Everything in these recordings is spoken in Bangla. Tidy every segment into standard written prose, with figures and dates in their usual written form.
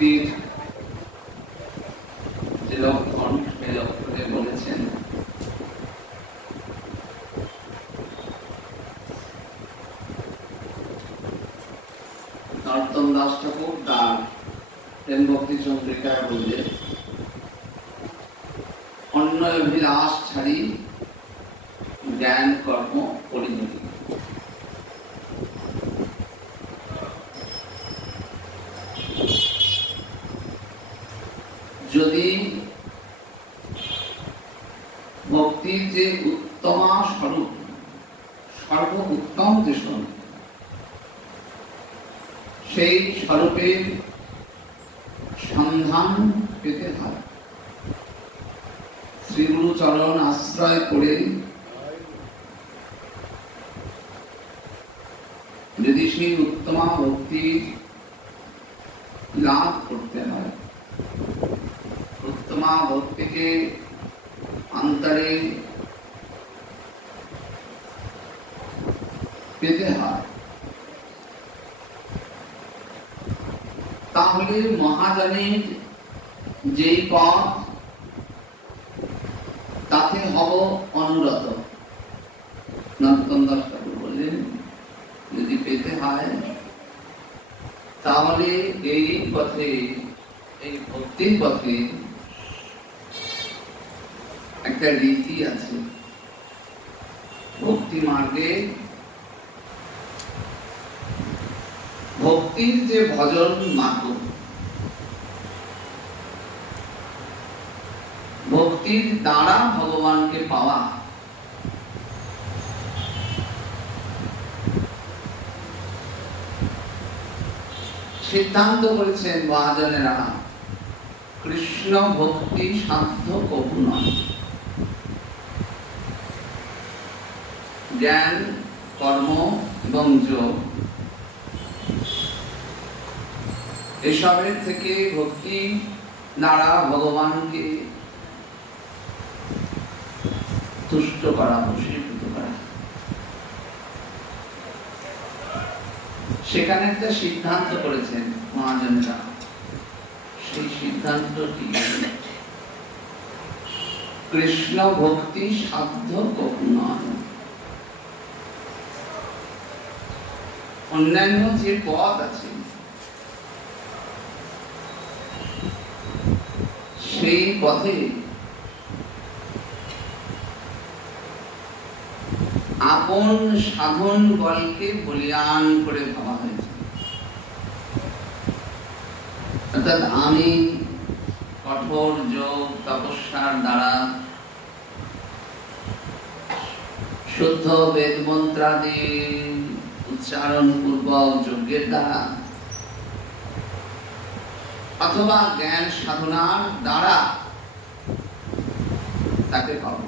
ভক্তির যে লক্ষণ সেই লক্ষণে বলেছেন নরোত্তম দাস ঠাকুর তার প্রেম ভক্তি চন্দ্রিকায় বললেন, অন্য অভিলাষ ছাড়ি জ্ঞান কর্ম পরিণতি। যদি ভক্তির যে উত্তমা স্বরূপ, সর্ব উত্তম যে স্বরূপ, সেই স্বরূপের সন্ধান পেতে হয়, শ্রী গুরু চরণ আশ্রয় করে যদি সেই উত্তমা ভক্তি লাভ করতে হয়, উত্তমা ভক্তিকে অন্তরে পেতে হয়, তাহলে মহাজনের যেই পথ তাতে হব অনুরত। নরোত্তম দাস ঠাকুর বললেন, যদি পেতে হয় তাহলে এই পথে, এই ভক্তির পথে একটা রীতি আছে। ভক্তি মার্গে ভক্তির যে ভজন মার্গ, ভক্তির দ্বারা ভগবানকে পাওয়া, সিদ্ধান্ত করেছেন মহাজনেরা, কৃষ্ণ ভক্তি সাধ্য কবু নয়। জ্ঞান কর্ম এবং যোগ এসবের থেকে ভক্তি দ্বারা ভগবানকে তুষ্ট করা, বশীভূত করা, সেখানে একটা সিদ্ধান্ত করেছেন মহাজনেরা। সেই সিদ্ধান্তটি কৃষ্ণ ভক্তি সাধ্য কবু নয়। অন্যান্য যে পথ আছে সেই পথে আপন সাধন বলকে বলিয়ান করে ভাবা হয়েছে। অর্থাৎ আমি কঠোর যোগ তপস্যার দ্বারা, শুদ্ধ বেদ মন্ত্রাদি উচ্চারণ পূর্বক যজ্ঞের দ্বারা, অথবা জ্ঞান সাধনার দ্বারা তাকে পাবো।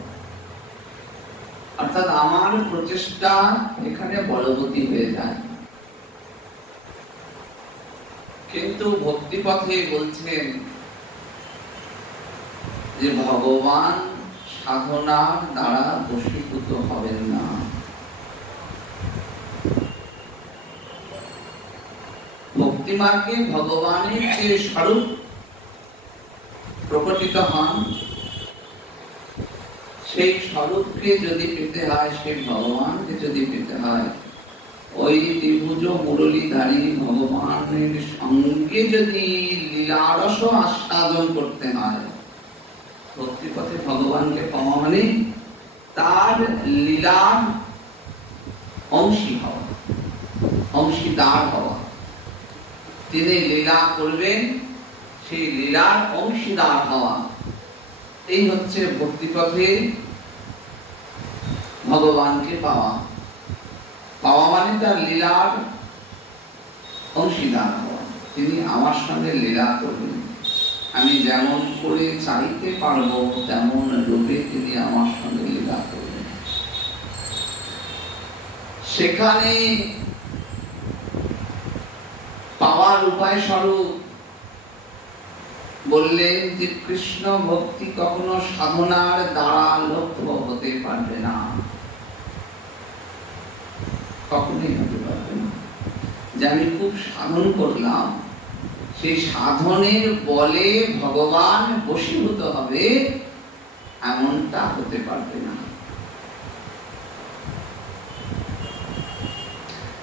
অর্থাৎ আমার প্রচেষ্টা এখানে বলবতী হয়ে যায়। কিন্তু ভক্তি পথে বলছেন যে ভগবান সাধনার দ্বারা বশীভূত হবেন না। ভক্তি মার্গে ভগবানের যে স্বরূপ প্রকটিত হন, সেই স্বরূপকে যদি পেতে হয়, সেই ভগবানকে যদি পেতে হয়, ওই দ্বিভুজ মুরলীধারী ভগবানের সঙ্গে যদি লীলারস আস্বাদন করতে হয়, ভক্তি পথে ভগবানকে পাওয়া মানে তার লীলার অংশী হওয়া, অংশীদার হওয়া। তিনি লীলা করবেন, সেই লীলার অংশীদার হওয়া। এই হচ্ছে ভক্তি পথে ভগবানকে পাওয়া। পাওয়া মানে তার লীলার অংশীদার হওয়া। তিনি আমার সঙ্গে লীলা করবেন, আমি যেমন করে চাইতে পারবো তেমন রূপে তিনি আমার সঙ্গে লীলা করবেন। সেখানে পাওয়ার উপায় স্বরূপ বললেন যে কৃষ্ণ ভক্তি কখনো সাধনার দ্বারা লক্ষ্য হতে পারবে না, কখনোই হতে পারবে না। যে আমি খুব সাধন করলাম, সেই সাধনের বলে ভগবান বশীভূত হবে এমনটা হতে পারবে না।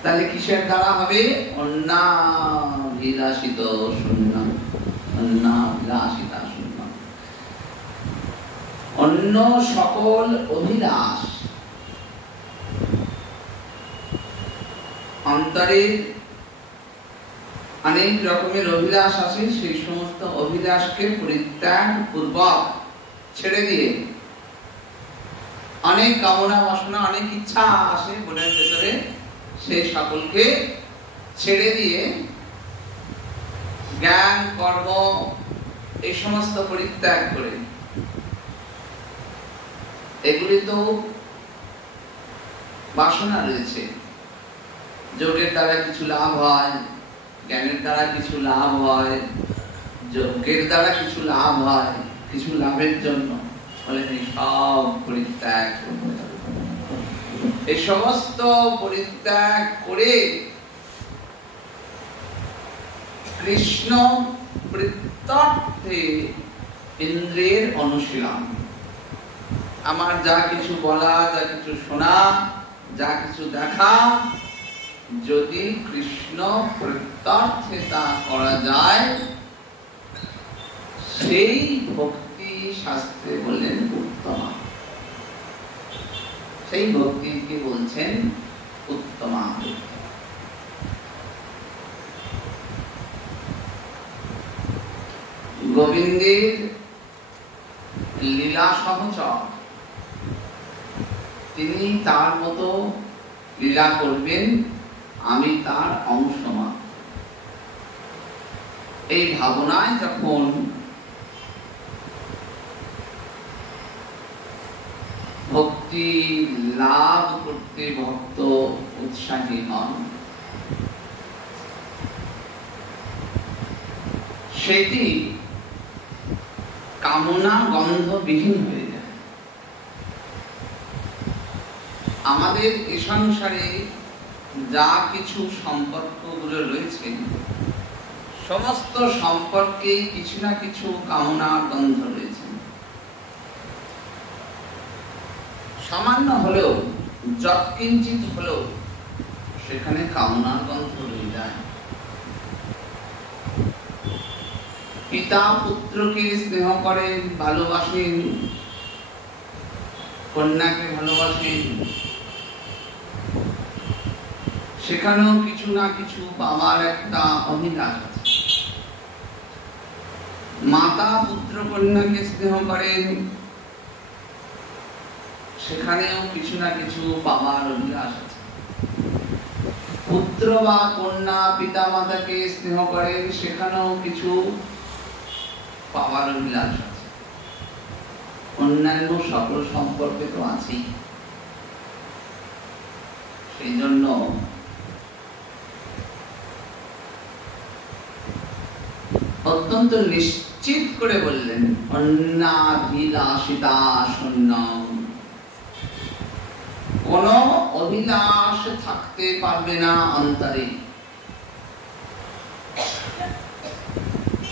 তাহলে কিসের দ্বারা হবে? অন্নাভিলাষিত শূন্যম, অন্নাভিলাষিতা শূন্যম। অন্য সকল অভিলাষ, অন্তরে অনেক রকমের অভিলাষ আছে, সেই সমস্ত অভিলাষকে পরিত্যাগ পূর্বক ছেড়ে দিয়ে, অনেক কামনা বাসনা, অনেক ইচ্ছা আসে মনের ভেতরে, সেই সকলকে ছেড়ে দিয়ে জ্ঞান কর্ম এই সমস্ত পরিত্যাগ করে, এগুলি তো বাসনা রয়েছে। যোগের দ্বারা কিছু লাভ হয়, জ্ঞানের দ্বারা কিছু লাভ হয়, যজ্ঞের দ্বারা কিছু লাভ হয়, কিছু লাভের জন্য বলে সব পরিত্যাগ করতে হবে। এই সমস্ত পরিত্যাগ করে কৃষ্ণ প্রত্যর্থে ইন্দ্রিয়ের অনুশীলন, আমার যা কিছু বলা, যা কিছু শোনা, যা কিছু দেখা, যদি কৃষ্ণ প্রত্যর্থে তা করা যায়, সেই ভক্তি শাস্ত্রে বললেন উত্তমা। সেই ভক্তিকে বলছেন উত্তমা। গোবিন্দের লীলা সহচর, তিনি তার মতো লীলা করবেন, আমি তার অংশ মাত্র। এই ভাবনায় যখন ভক্তি লাভ করতে ভক্ত উৎসাহী হন, সেটি কামনা গন্ধবিহীন হয়ে যায়। আমাদের এ সংসারে যা কিছু সম্পর্কগুলো রয়েছে, সমস্ত সম্পর্কে কিছু না কিছু কামনা গন্ধ রয়েছে। সামান্য হলেও, যৎকিঞ্চিত হলেও সেখানে কামনার গন্ধ রয়ে যায়। পিতা পুত্রকে স্নেহ করেন, ভালোবাসেন, কন্যাকে ভালোবাসেন, সেখানেও কিছু না কিছু পাওয়ার একটা অভিলাষ আছে। মাতা পুত্র কন্যাকে স্নেহ করেন, সেখানেও কিছু না কিছু পাওয়ার অভিলাষ আছে। পুত্র বা কন্যা পিতা মাতাকে স্নেহ করেন, সেখানেও কিছু পাওয়ার অভিলাষ আছে। অন্যান্য সকল সম্পর্কে তো আছেই। সেই জন্য অত্যন্ত নিশ্চিত করে বললেন অন্নাভিলাষিতা শূন্যম। কোন অভিলাষ থাকতে পারবে না অন্তরে।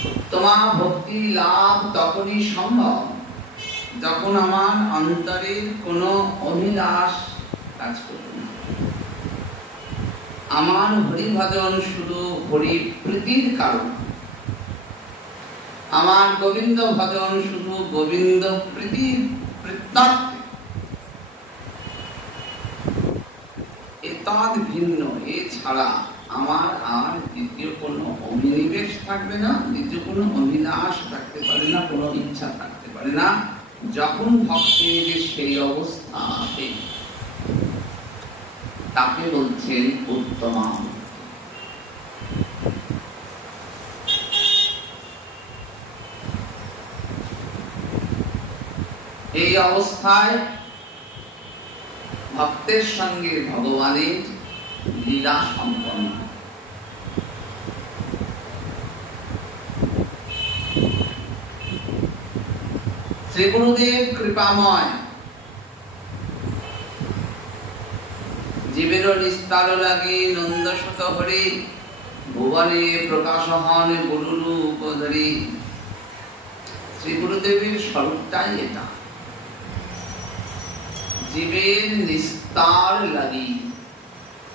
উত্তমা ভক্তি লাভ তখনই সম্ভব যখন আমার অন্তরে কোনো অভিলাষ কাজ করবে না। আমার হরি ভজন শুধু হরি প্রীতির কারণ, আমার গোবিন্দ ভজন শুধু গোবিন্দ প্রীতির প্রত্যর্থে, এতদ ভিন্ন। এছাড়া আমার আর দ্বিতীয় কোনো অভিনিবেশ থাকবে না, দ্বিতীয় কোনো অভিলাষ থাকতে পারে না, কোনো ইচ্ছা থাকতে পারে না। যখন ভক্তের সেই অবস্থা আসে, তাকে বলছেন উত্তমা। এই অবস্থায় ভক্তের সঙ্গে ভগবানের লীলা সম্পন্ন। শ্রী গুরুদেব কৃপাময়, জীবের নিস্তার লাগে নন্দসুত হরে ভুবনে প্রকাশ হন গুরুরূপ ধরি। শ্রী গুরুদেবের স্বরূপটাই এটা, জীবের নিস্তার লাগি।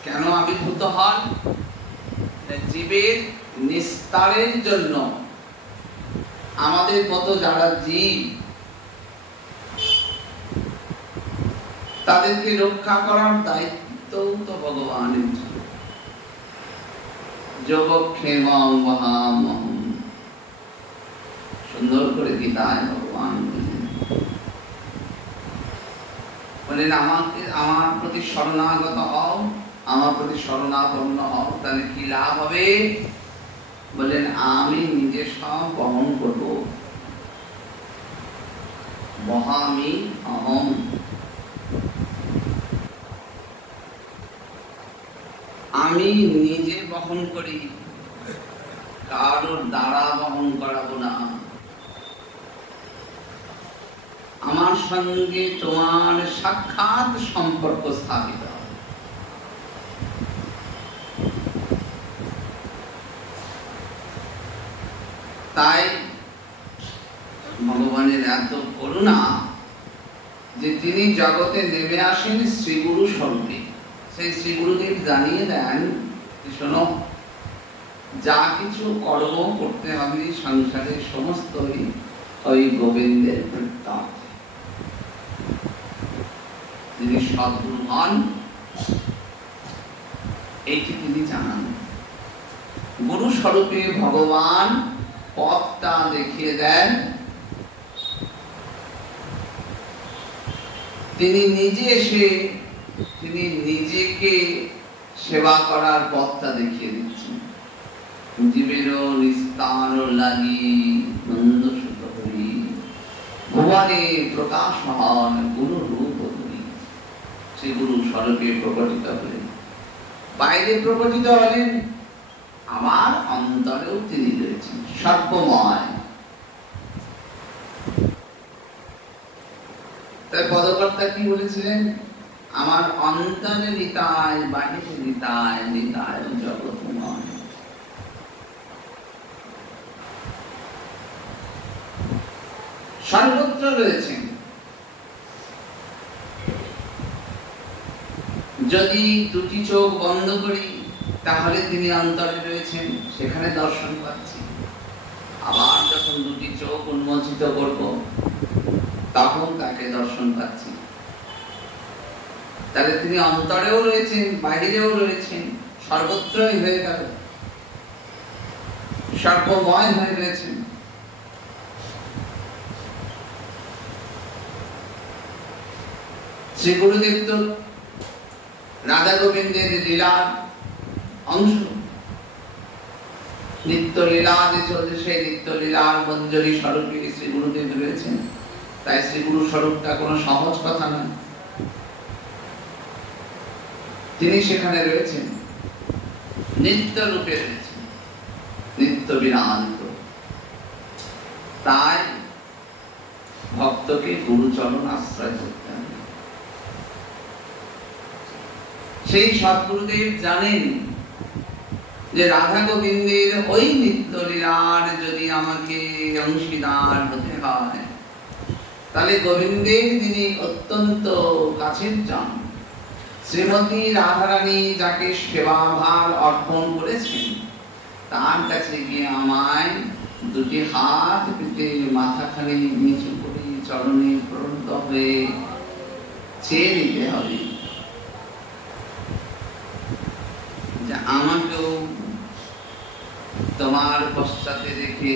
কেন আবির্ভূত হন? জীবের নিস্তারের জন্য। আমাদের মতো যারা জীব, তাদেরকে রক্ষা করার দায়িত্ব তো ভগবানের। যোগক্ষেমং মহামহম, সুন্দর করে গীতায় ভগবান বলেন, আমাকে আমার প্রতি শরণাগত হও, আমার প্রতি শরণাপন্ন হও, তাহলে কি লাভ হবে? বলেন, আমি নিজে সব বহন করব। বহামি অহম, আমি নিজে বহন করি, কারোর দ্বারা বহন করাবো না। আমার সঙ্গে তোমার সাক্ষাৎ সম্পর্ক স্থাপিত হবে। তাই ভগবানের এত করুণা যে তিনি জগতে নেমে আসেন শ্রীগুরু স্বরূপে। সেই শ্রীগুরুদেব জানিয়ে দেন, শোনো, যা কিছু কর্ম করতে হবে সংসারে সমস্তই ওই গোবিন্দের বৃত্তান্তে। তিনি সদ্গুরু হন, এইটি তিনি জানান। গুরু স্বরূপে ভগবান পথটা দেখিয়ে দেন। তিনি নিজে এসে তিনি নিজেকে সেবা করার পথটা দেখিয়ে দিচ্ছেন। জীবেরও নিস্তার লাগি নন্দ সুত হরি, ভুবনে প্রকাশ হন গুরু রূপ ধরি। সে গুরু স্বরূপে প্রকটিত হলেন, বাইরে প্রকটিত হলেন, আমার অন্তরেও তিনি রয়েছেন, সর্বময়। তাই পদকর্তা কি বলেছিলেন? আমার অন্তরে নিতাই, বাহিরে নিতাই, নিতাই জগৎময়। সর্বত্র রয়েছেন। যদি দুটি চোখ বন্ধ করি তাহলে তিনি অন্তরে রয়েছেন, সেখানে দর্শন পাচ্ছি। আবার যখন দুটি চোখ উন্মোচিত করব তখন তাকে দর্শন পাচ্ছি। তাহলে তিনি অন্তরেও রয়েছেন, বাহিরেও রয়েছেন, সর্বত্রই হয়ে গেল, সর্বময় হয়ে রয়েছেন। শ্রী গুরুদেব তো রাধা গোবিন্দের লীলার অংশ, নিত্য লীলা যে চলছে সেই নিত্য লীলার মঞ্জরি স্বরূপে শ্রী গুরুদেব রয়েছেন। তাই শ্রী গুরু স্বরূপটা কোনো সহজ কথা নয়, তিনি সেখানে রয়েছেন, নিত্য রূপে রয়েছেন, নিত্য বিরাজিত। তাই ভক্তকে গুরুচরণ আশ্রয় করতে হবে। সেই সদ্গুরুদেব জানেন যে রাধা গোবিন্দের ওই নিত্য লীলার যদি আমাকে অংশীদার হতে হয়, তাহলে গোবিন্দের যিনি অত্যন্ত কাছের জন, শ্রীমতী রাধারানী যাকে সেবাভার অর্পণ করেছেন, তার কাছে গিয়ে আমায় দুটি হাত পেতে মাথাখানি নিচু করে চরণে প্রণত হয়ে চেয়ে নিতে হবে যে আমাকেও তোমার পশ্চাতে রেখে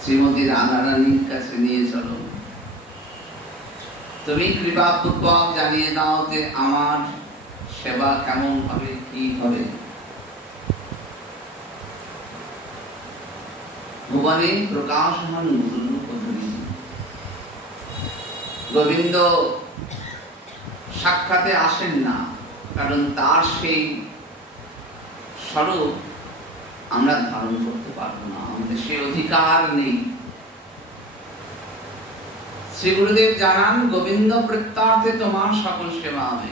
শ্রীমতী রাধারানীর কাছে নিয়ে চলো। তুমি কৃপাপূর্বক জানিয়ে দাও যে আমার সেবা কেমন হবে, কি হবে। ভুবনে প্রকাশ হন গুরুরূপ ধরি। গোবিন্দ সাক্ষাতে আসেন না, কারণ তার সেই স্বরূপ আমরা ধারণ করতে পারবো না, আমাদের সেই অধিকার নেই। শ্রী গুরুদেব জানান, গোবিন্দ প্রত্যার্থে তোমার সকল সেবা হবে।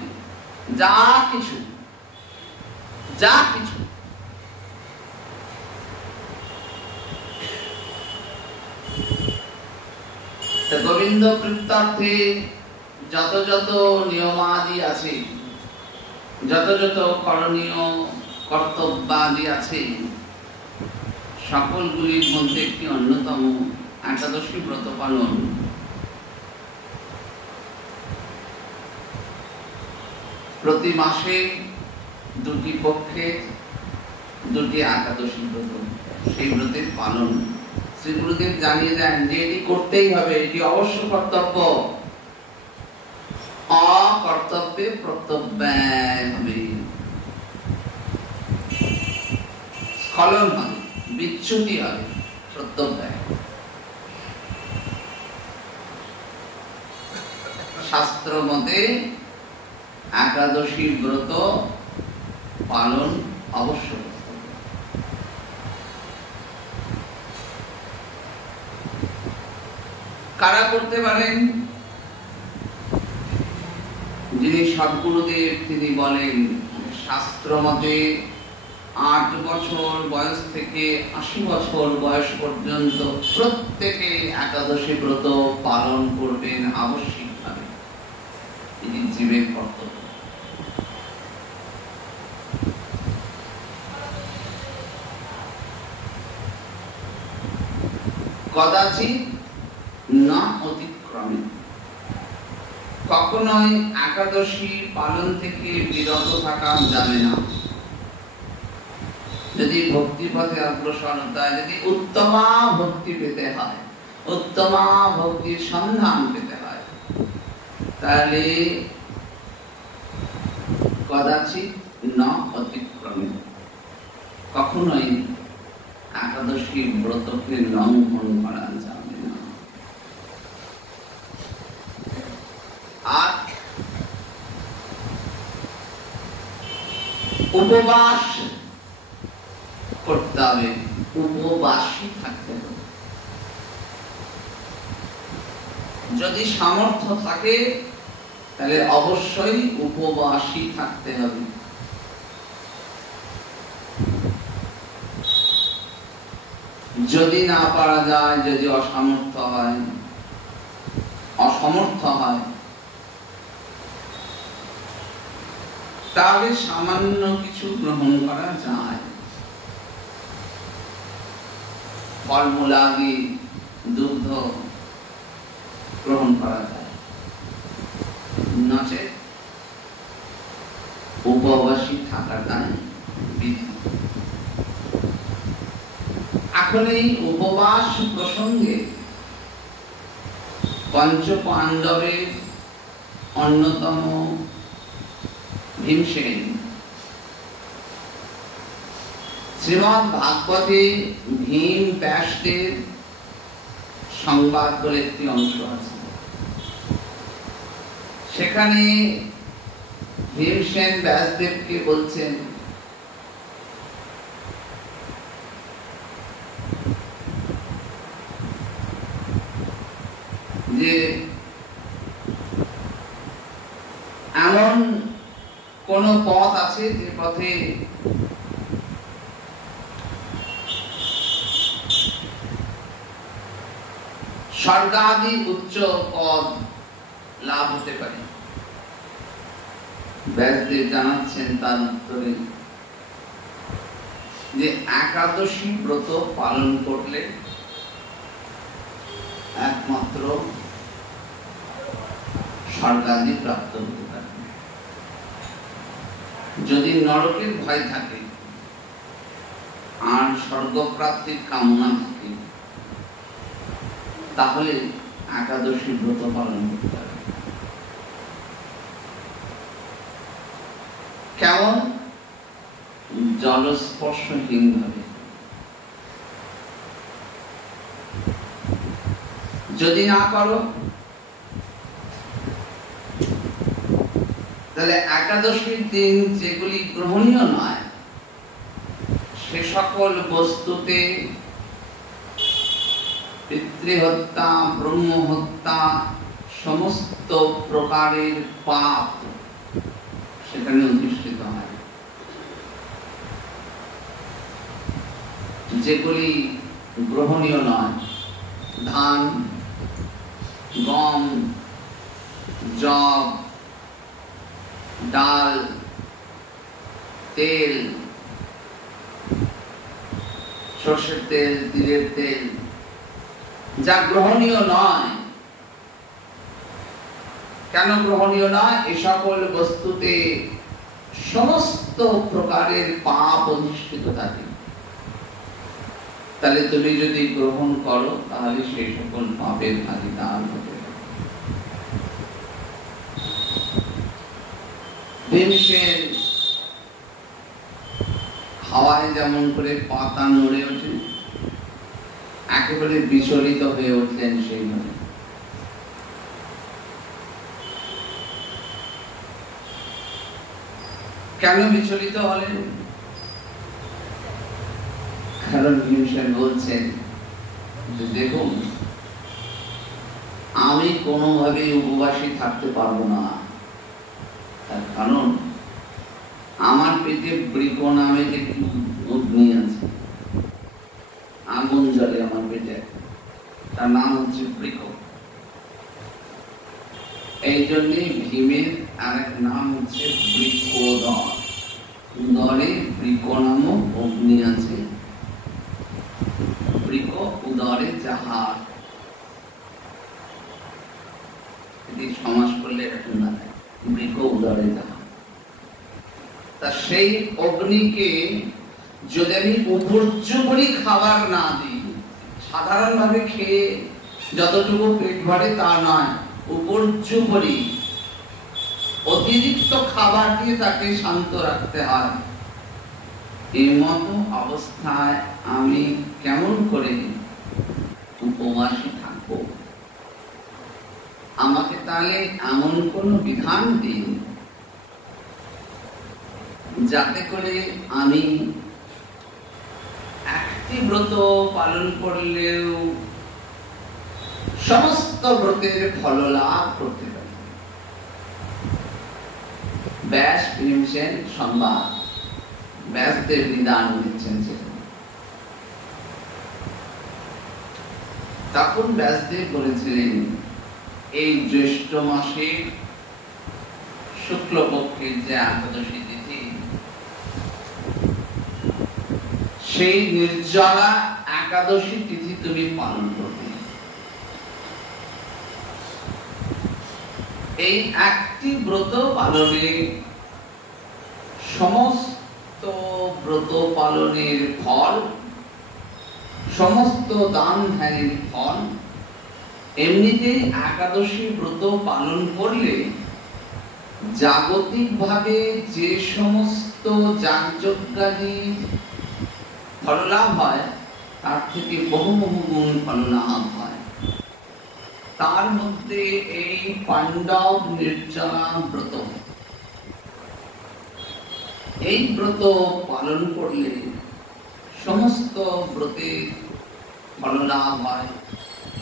যা কিছু গোবিন্দ কৃত্যার্থে যত যত নিয়মাদি আছে, যত যত করণীয় কর্তব্যাদি আছে, সকলগুলির মধ্যে একটি অন্যতম একাদশী ব্রত পালন। প্রতি মাসে দুটি পক্ষে দুটি একাদশী ব্রত, সেই ব্রতের পালন শ্রী গুরুদেব জানিয়ে দেন যে এটি করতেই হবে, এটি অবশ্য কর্তব্য। অকর্তব্যে প্রত্যব্যয় হবে, স্খলন হবে, বিচ্যুতি হবে, প্রত্যব্যয়। শাস্ত্র মতে একাদশী ব্রত পালন অবশ্য। কারা করতে পারেন? যিনি সদ্গুরুদেব তিনি বলেন শাস্ত্র মতে 8 বছর বয়স থেকে 80 বছর বয়স পর্যন্ত প্রত্যেকে একাদশী ব্রত পালন করবেন আবশ্যিকভাবে, এটি জীবের কর্তব্য। কদাচিৎ না অতিক্রমে, কখনোই একাদশী পালন থেকে বিরত থাকা যাবে না। যদি ভক্তি পথে অগ্রসর হতে হয়, যদি উত্তমা ভক্তি পেতে হয়, উত্তমা ভক্তির সন্ধান পেতে হয়, তাহলে কদাচিৎ না অতিক্রমে, কখনোই একাদশী ব্রতকে লঙ্ঘন করা যাবে না। আর উপবাস করতে হবে, উপবাসী থাকতে হবে। যদি সামর্থ্য থাকে তাহলে অবশ্যই উপবাসী থাকতে হবে। যদি না পারা যায়, যদি অসমর্থ হয়, তাহলে সামান্য কিছু গ্রহণ করা যায়, ফলমূলাদি দুগ্ধ গ্রহণ করা যায়, নচেৎ উপবাসী থাকাটাই বিধি। এখন এই উপবাস প্রসঙ্গে পঞ্চ পাণ্ডবের অন্যতম ভীমসেন শ্রীমদ্ ভাগবতে ভীম ব্যাসদেব সংবাদ বলে একটি অংশ আছে। সেখানে ভীমসেন ব্যাসদেবকে বলছেন যে এমন কোন পথ আছে যে পথে স্বর্গাদি উচ্চ পদ লাভ হতে পারে? ব্যাসদেব জানাচ্ছেন তার উত্তরে যে একাদশী ব্রত পালন করলে একমাত্র স্বর্গাদি প্রাপ্ত হতে পারে। যদি নরকের ভয় থাকে আর স্বর্গ প্রাপ্তির কামনা থাকে, তাহলে একাদশী ব্রত পালন করতে হবে। কেমন? জলস্পর্শহীন ভাবে। যদি না করো তাহলে একাদশীর দিন যেগুলি গ্রহণীয় নয় সে সকল বস্তুতে পিতৃহত্যা, ব্রহ্মহত্যা, সমস্ত প্রকারের পাপ সেখানে অধিষ্ঠিত হয়। যেগুলি গ্রহণীয় নয়, ধান, গম, জব, ডাল, তেল, সর্ষের তেল, তিলের তেল, যা গ্রহণীয় নয়। কেন গ্রহণীয় নয়? এ সকল বস্তুতে সমস্ত প্রকারের পাপ অধিষ্ঠিত থাকে। তাহলে তুমি যদি গ্রহণ করো তাহলে সেই সকল পাপের ভাগীদার হতে হবে। ভীমসেন হাওয়ায় যেমন করে পাতা নড়ে ওঠে, একেবারে বিচলিত হয়ে উঠলেন সেইভাবে। কেন বিচলিত হলেন? কারণ ভীমসেন বলছেন যে দেখুন, আমি কোনোভাবেই উপবাসী থাকতে পারবো না। তার কারণ আমার পেটে বৃক নামে একটি অগ্নি আছে, আগুন জ্বলে আমার পেটে, তার নাম হচ্ছে বৃক। এই জন্যে ভীমের আরেক নাম হচ্ছে বৃকোদর। উদরে বৃক নামক অগ্নি আছে, বৃক উদরে যাহার, এটি সমাস করলে এরকম দাঁড়ায়, বৃক উদরে যাহার। তা সেই অগ্নিকে যদি আমি উপর্য করি খাবার না দিই, সাধারণ ভাবে খেয়ে যতটুকু পেট ভরে তা নয়, উপর্য করি অতিরিক্ত খাবার দিয়ে তাকে শান্ত রাখতে হয়। এই মতো অবস্থায় আমি কেমন করে উপবাসী থাকবো? আমাকে তাহলে এমন কোন বিধান দিন যাতে করে আমি একটি ব্রত পালন করলেও সমস্ত ব্রতের ফল লাভ করতে পারি। ব্যাস ভীমসেন সংবাদ, ব্যাসদেব নিদান দিচ্ছেন। তখন ব্যাসদেব বলেছিলেন, এই জ্যৈষ্ঠ মাসে শুক্লপক্ষের যে একাদশী তিথি, সেই নির্জলা একাদশী তিথি তুমি পালন করবে। এই একটি ব্রত পালনে সমস্ত ব্রত পালনের ফল, সমস্ত দান ধ্যানের ফল, এমনিতেই একাদশী ব্রত পালন করলে জাগতিক ভাবে যে সমস্ত যাগযজ্ঞাদি ফললাভ হয় তার থেকে বহু বহু গুণ ফললাভ হয়। তার মধ্যে এই পাণ্ডব নির্জলা ব্রত, এই ব্রত পালন করলে সমস্ত ব্রতে ফললাভ হয়,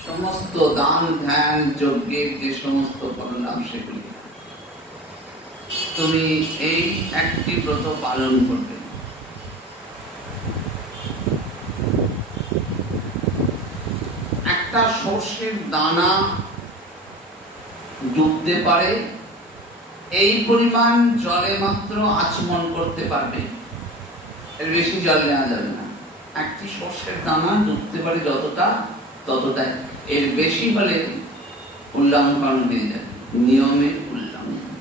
সমস্ত দান ধ্যান যজ্ঞের যে সমস্ত ফললাভ সেগুলি। তুমি এই একটি ব্রত পালন করবে। একটা সর্ষের দানা ডুবতে পারে এই পরিমাণ জলে মাত্র আচমন করতে পারবে, এর বেশি জল নেওয়া যাবে না। একটি সর্ষের দানা ডুবতে পারে যতটা, ততটাই। এর বেশি হলে উল্লঙ্ঘন হয়ে যাবে, নিয়মে উল্লঙ্ঘন।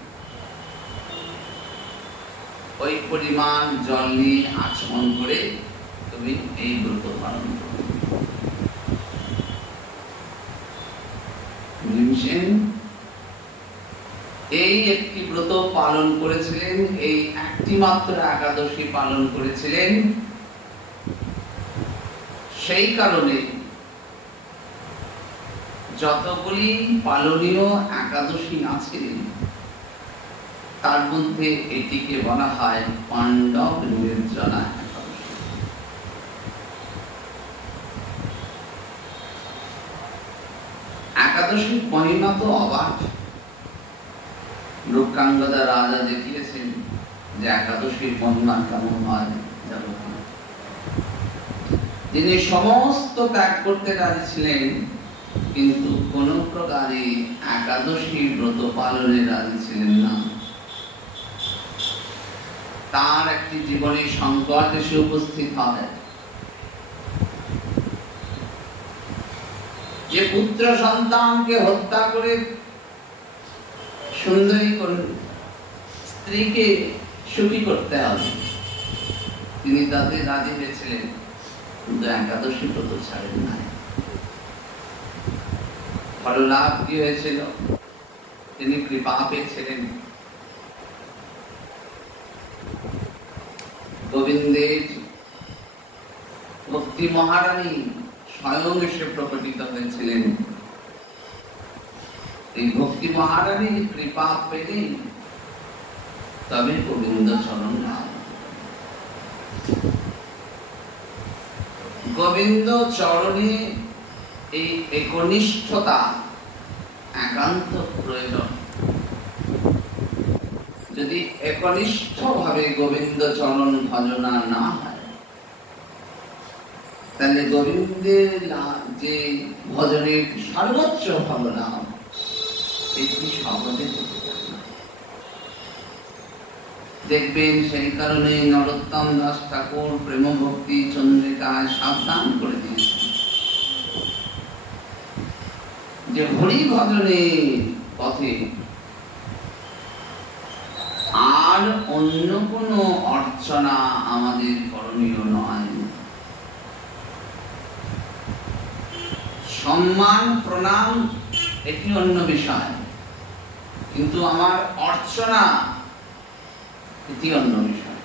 ওই পরিমাণ জল নিয়ে আচমন করে তুমি এই ব্রত পালন করবে। ভীমসেন এই একটি ব্রত পালন করেছিলেন, এই একটি মাত্র একাদশী পালন করেছিলেন। সেই কারণে যতগুলি পালনীয় একাদশী আছে তার মধ্যে এটিকে বলা হয় পাণ্ডব নির্জলা একাদশী। একাদশীর মহিমা তো অবাক। রূপকাঙ্গদা রাজা দেখিয়েছেন যে একাদশীর মহিমা কেমন হয়। তিনি সমস্ত ত্যাগ করতে রাজি ছিলেন, কিন্তু কোন প্রকারে একাদশী ব্রত পালনে রাজি ছিলেন না। তার একটি জীবনে সংকট এসে উপস্থিত হয় যে পুত্র সন্তানকে হত্যা করে সুন্দরী স্ত্রীকে সুখী করতে হবে, তিনি তাতে রাজি হয়েছিলেন, কিন্তু একাদশী ব্রত ছাড়েন নাই। ফললাভ কি হয়েছিল? তিনি কৃপা পেয়েছিলেন। গোবিন্দের ভক্তি মহারানী স্বয়ং এসে প্রকটিত হয়েছিলেন। এই ভক্তি মহারানীর কৃপা পেলে তবে গোবিন্দ চরণ লাভ। গোবিন্দ চরণে এই একনিষ্ঠতা একান্ত প্রয়োজন। যদি একনিষ্ঠ ভাবে গোবিন্দ চরণ ভজনা না হয়, তাহলে গোবিন্দের যে ভজনের সর্বোচ্চ ভাবনা এটি সহজে করতে পারে না। দেখবেন সেই কারণে নরোত্তম দাস ঠাকুর প্রেম ভক্তি চন্দ্রিকায় সাবধান করে দিয়েছেন যে হরি ভজনের পথে আর অন্য কোন অর্চনা আমাদের করণীয় নয়। সম্মান প্রণাম এটি অন্য বিষয়, কিন্তু আমার অর্চনা এটি অন্য বিষয়।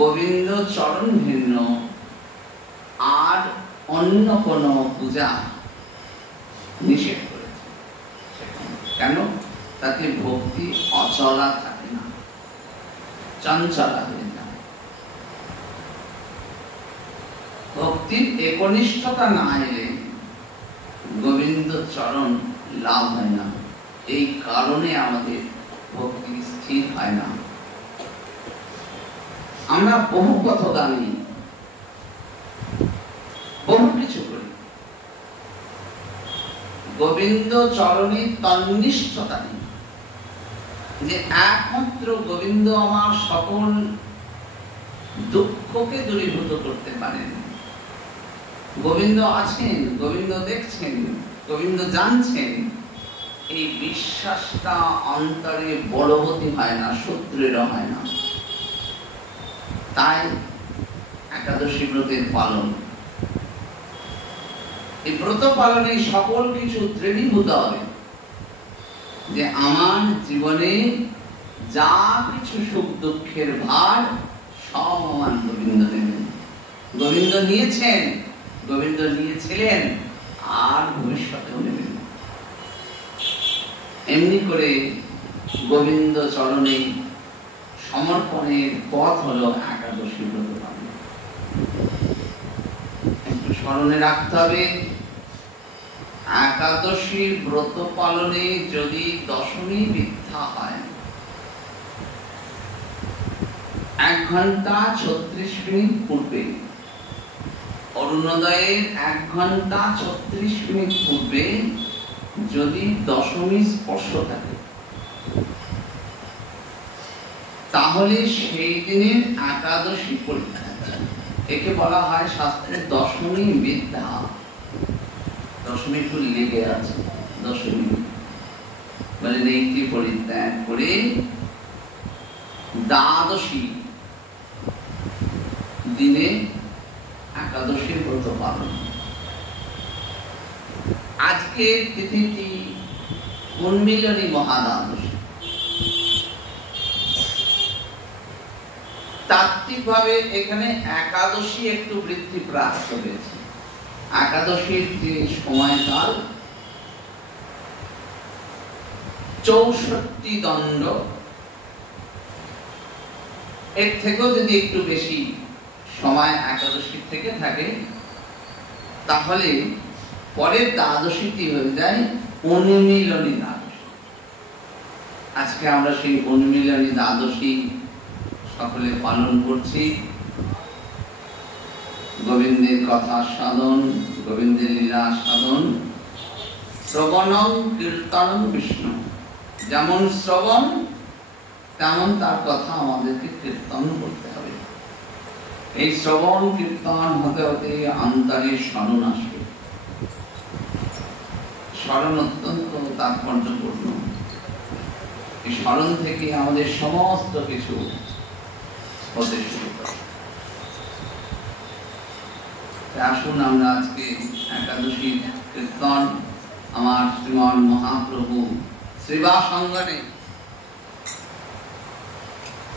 গোবিন্দ চরণ ভিন্ন আর অন্য কোন পূজা নিষেধ করেছে। কেন? তাতে ভক্তি অচলা থাকে না, চঞ্চলা হয়ে যায়। ভক্তির একনিষ্ঠতা না এলে গোবিন্দ চরণ লাভ হয় না। এই কারণে আমাদের ভক্তি স্থির হয় না। আমরা বহু কথা জানি, বহু কিছু করি, গোবিন্দ চরণে তন্নিষ্ঠতা নেই যে একমাত্র গোবিন্দ আমার সকল দুঃখকে দূরীভূত করতে পারেন। গোবিন্দ আছেন, গোবিন্দ দেখছেন, গোবিন্দ জানছেন। এই বিশ্বাসটা অন্তরে বলবতী হয় না, সুদৃঢ় হয় না। তাই একাদশী ব্রতের পালন, এই ব্রত পালনে সকল কিছু দৃঢ়ীভূত হবে যে আমার জীবনে যা কিছু সুখ দুঃখের ভার সব আমার গোবিন্দ নেবেন। গোবিন্দ নিয়েছেন, গোবিন্দ নিয়েছিলেন, আর ভবিষ্যতেও নেবেন। এমনি করে গোবিন্দ চরণে সমর্পণের পথ হলো একাদশী ব্রত পালন। একটু স্মরণে রাখতে হবে, একাদশী ব্রত পালনে যদি দশমী মিথ্যা হয়, 1 ঘন্টা 36 মিনিট পূর্বে, অরুণোদয়ের 1 ঘন্টা 36 মিনিট পূর্বে যদি দশমী স্পর্শ থাকে, তাহলে সেই দিনের একাদশী পরিত্যাগ। একে বলা হয় শাস্ত্রের দশমী বিদ্যা। দশমী একটু লেগে আছে, দশমী বলে এইটি পরিত্যাগ করে দ্বাদশী দিনে একাদশী ব্রত পালন। আজকের তিথিটি উন্মিলনী মহাদ্বাদশী। তাত্ত্বিকভাবে এখানে একাদশী একটু বৃদ্ধি প্রাপ্ত হয়েছে। একাদশীর যে সময়কাল 64 দণ্ড, এর থেকেও যদি একটু বেশি সময় একাদশী থেকে থাকে, তাহলে পরের দ্বাদশীটি হয়ে যায় উন্মিলনী দ্বাদশী। আজকে আমরা সেই উন্মিলনী দ্বাদশী সকলে পালন করছি। গোবিন্দের কথা সাধন, গোবিন্দের লীলা সাধন। শ্রবণং কীর্তনং বিষ্ণু, যেমন শ্রবণ তেমন তার কথা আমাদেরকে কীর্তন করতে হবে। এই শ্রবণ কীর্তন হতে হতে অন্তরে স্মরণ আসবে। স্মরণ অত্যন্ত তাৎপর্যপূর্ণ। এই স্মরণ থেকে আমাদের সমস্ত কিছু হতে শুরু করে। আসুন আমরা আজকে একাদশী কীর্তন আমার শ্রীমান মহাপ্রভু শ্রীবাস অঙ্গনে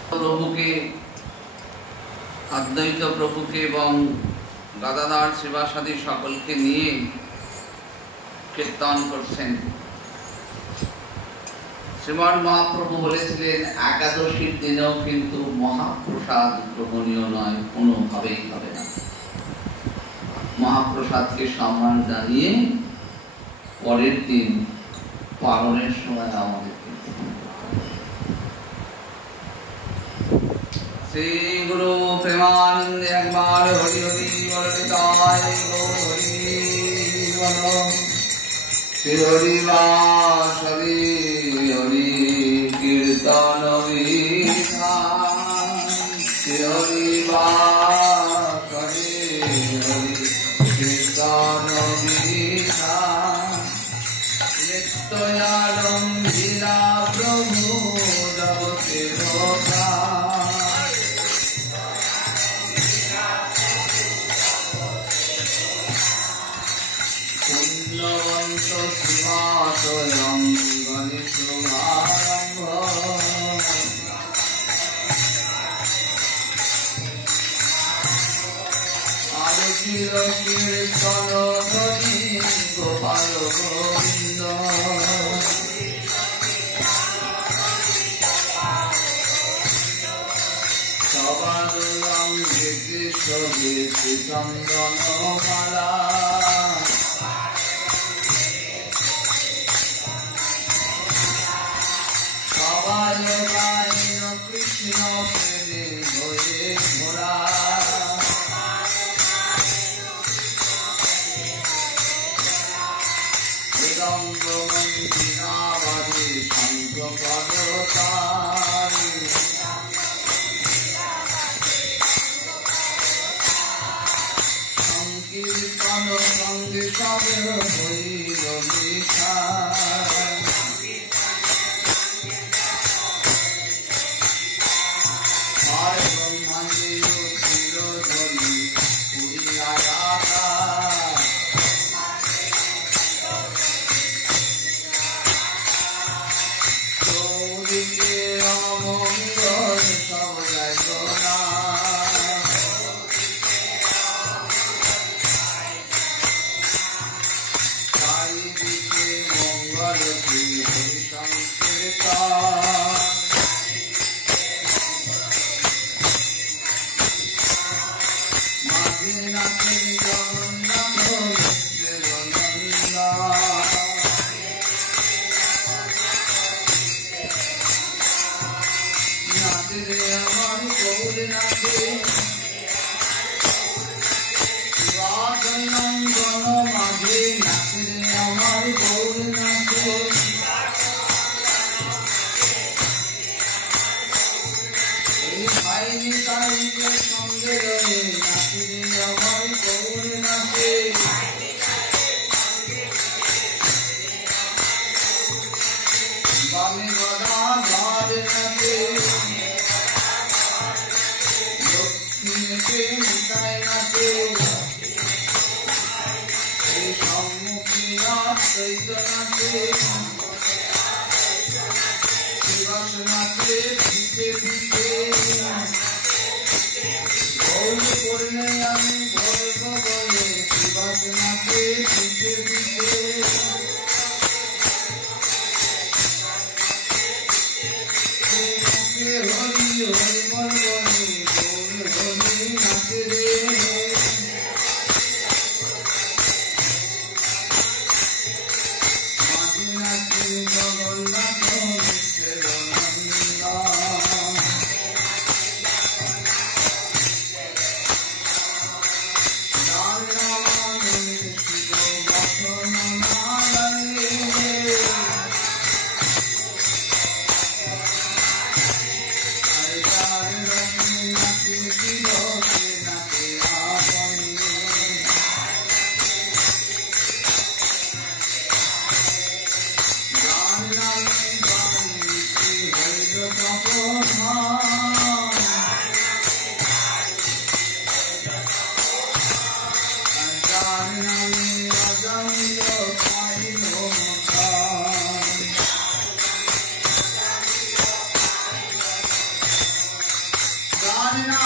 প্রভুকে, অদ্বৈত প্রভুকে এবং গদাধর শ্রীবাসাদি সকলকে নিয়ে কীর্তন করছেন। শ্রীমান মহাপ্রভু বলেছিলেন একাদশীর দিনেও কিন্তু মহাপ্রসাদ গ্রহণীয় নয়, কোনোভাবেই হবে না। মহাপ্রসাদকে সম্মান জানিয়ে পরের দিন পালনের সময় আমাদের শ্রী গুরু প্রেমানন্দে একবার হরি হরি বলতায় হরি বল। শ্রী হরি বাসরি হরি কীর্তন বিধান, শ্রী হরি বাসরি হরি কীর্তন বিধান। নিত্যয়ালম্বিলা প্রভু জগতে পুণ্যবন্ত শিবাশয়ং গণেশ আরম্ভ। আলোকিত কীর্তন ধ্বনি গোপাল গোবিন্দ। সবার অঙ্গে শোভে চন্দন মালা। সবাই গাইন কৃষ্ণ প্রেমে হয়ে ঘোরা। মৃদঙ্গ মন্দিরা বাজে শঙ্খ পদতাল। সংকীর্তন সঙ্গে সব হইল বিশাল। আর ব্রহ্মাণ্ডের ছিল ধরি পুরিয়ায় আকাশ। চৌদিকে অমঙ্গল সব যাইতনা। চারিদিকে মঙ্গল শ্রী সংকীর্তন। মাঝে নাচেন জগন্নাথ মিশ্রে জগন্নাথ। নাচে রে আমার গৌর নাচে, শিবানন্দন মাঝে নাচে রে আমার গৌর নাচে। এই ভাই নিতাইকে সঙ্গে রয়ে নাচে রে আমার গৌর নাচে। বামে গদাধর নাচে, দক্ষিণেতে নিতাই নাচে। এই সম্মুখে অদ্বৈত নাচে, শিবাস নাচে পিছে পিছে। গৌর করলে আমি গর্ব বলে Shibas Bye.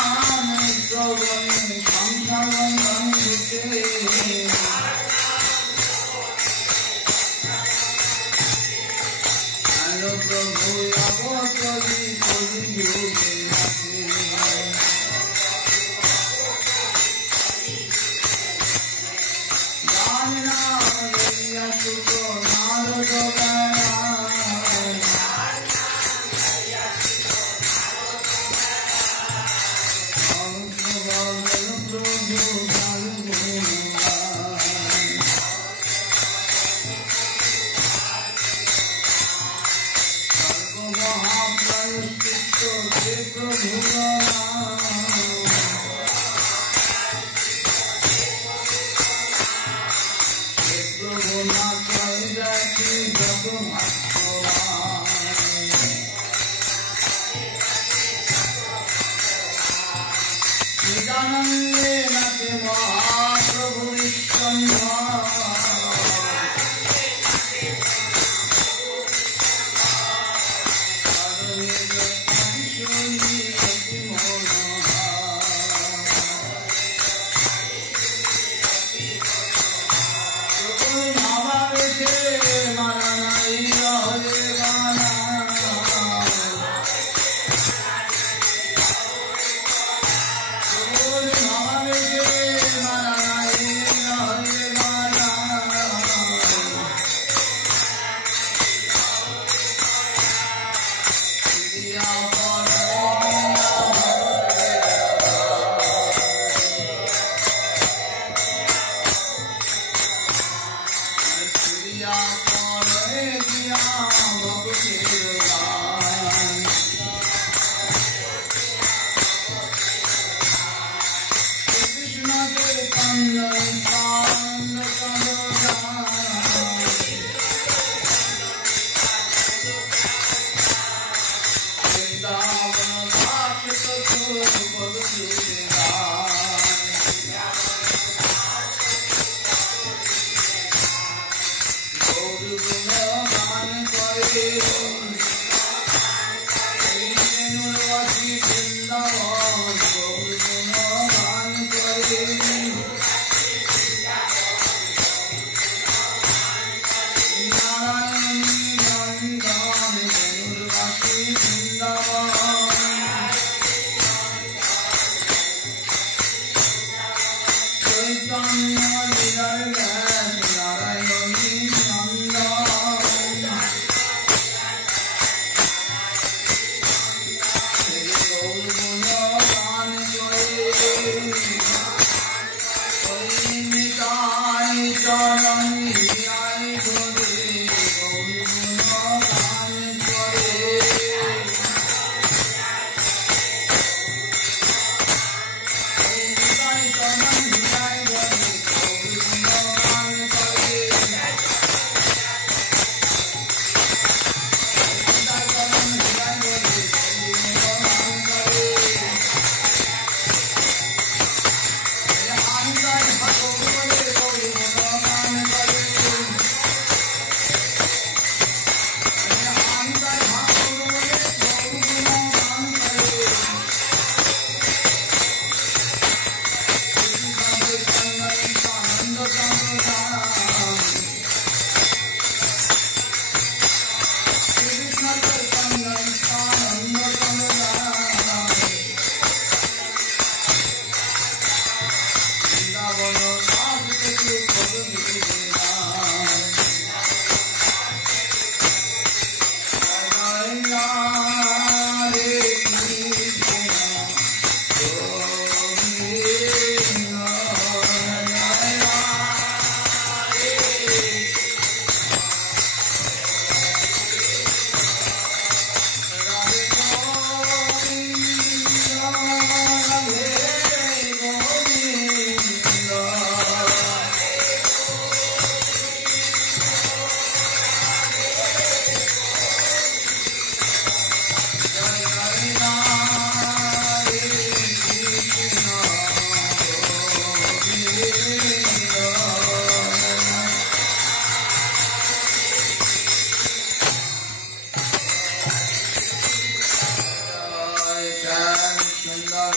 Jai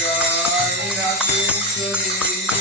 Jai Radheshwari